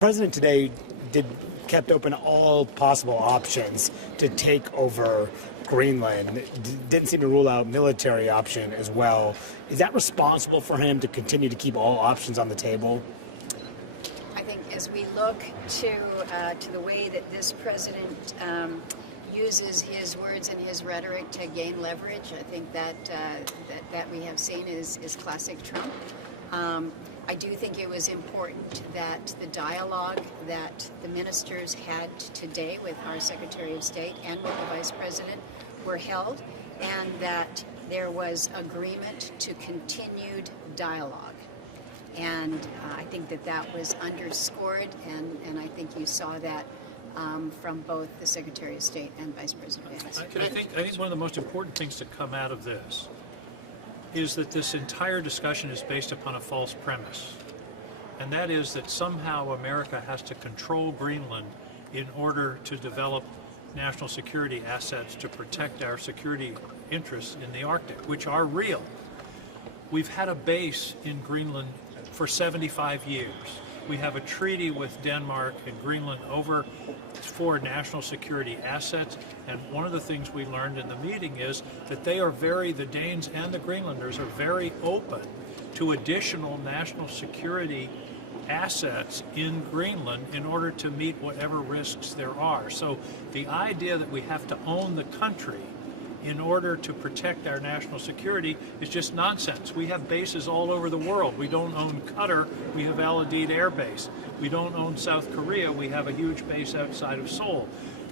President today kept open all possible options to take over Greenland. Didn't seem to rule out military option as well. Is that responsible for him to continue to keep all options on the table? I think as we look to the way that this president uses his words and his rhetoric to gain leverage, I think that we have seen is classic Trump. I do think it was important that the dialogue that the ministers had today with our Secretary of State and with the Vice President were held, and that there was agreement to continued dialogue. And I think that was underscored, and I think you saw that from both the Secretary of State and Vice President Vance. I think one of the most important things to come out of this is that this entire discussion is based upon a false premise. And that is that somehow America has to control Greenland in order to develop national security assets to protect our security interests in the Arctic, which are real. We've had a base in Greenland for 75 years. We have a treaty with Denmark and Greenland for national security assets, and one of the things we learned in the meeting is that the Danes and the Greenlanders are very open to additional national security assets in Greenland in order to meet whatever risks there are. So the idea that we have to own the country in order to protect our national security is just nonsense. We have bases all over the world. We don't own Qatar, we have Al Udeid Air Base. We don't own South Korea, we have a huge base outside of Seoul.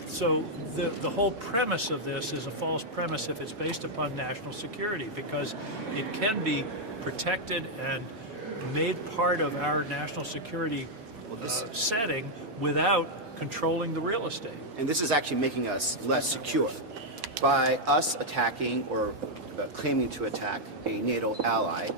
So the whole premise of this is a false premise if it's based upon national security, because it can be protected and made part of our national security setting without controlling the real estate. And this is actually making us less secure. By us attacking or claiming to attack a NATO ally,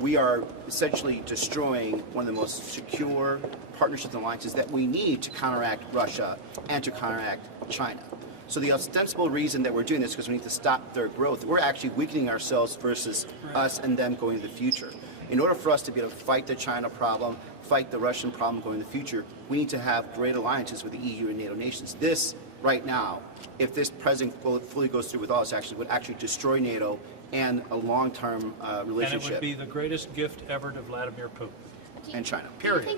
we are essentially destroying one of the most secure partnerships and alliances that we need to counteract Russia and to counteract China. So the ostensible reason that we're doing this is because we need to stop their growth. We're actually weakening ourselves versus us and them going in the future. In order for us to be able to fight the China problem, fight the Russian problem going in the future, we need to have great alliances with the EU and NATO nations. This, right now, if this president fully goes through with all this, would actually destroy NATO and a long-term relationship. And it would be the greatest gift ever to Vladimir Putin. And China. Period.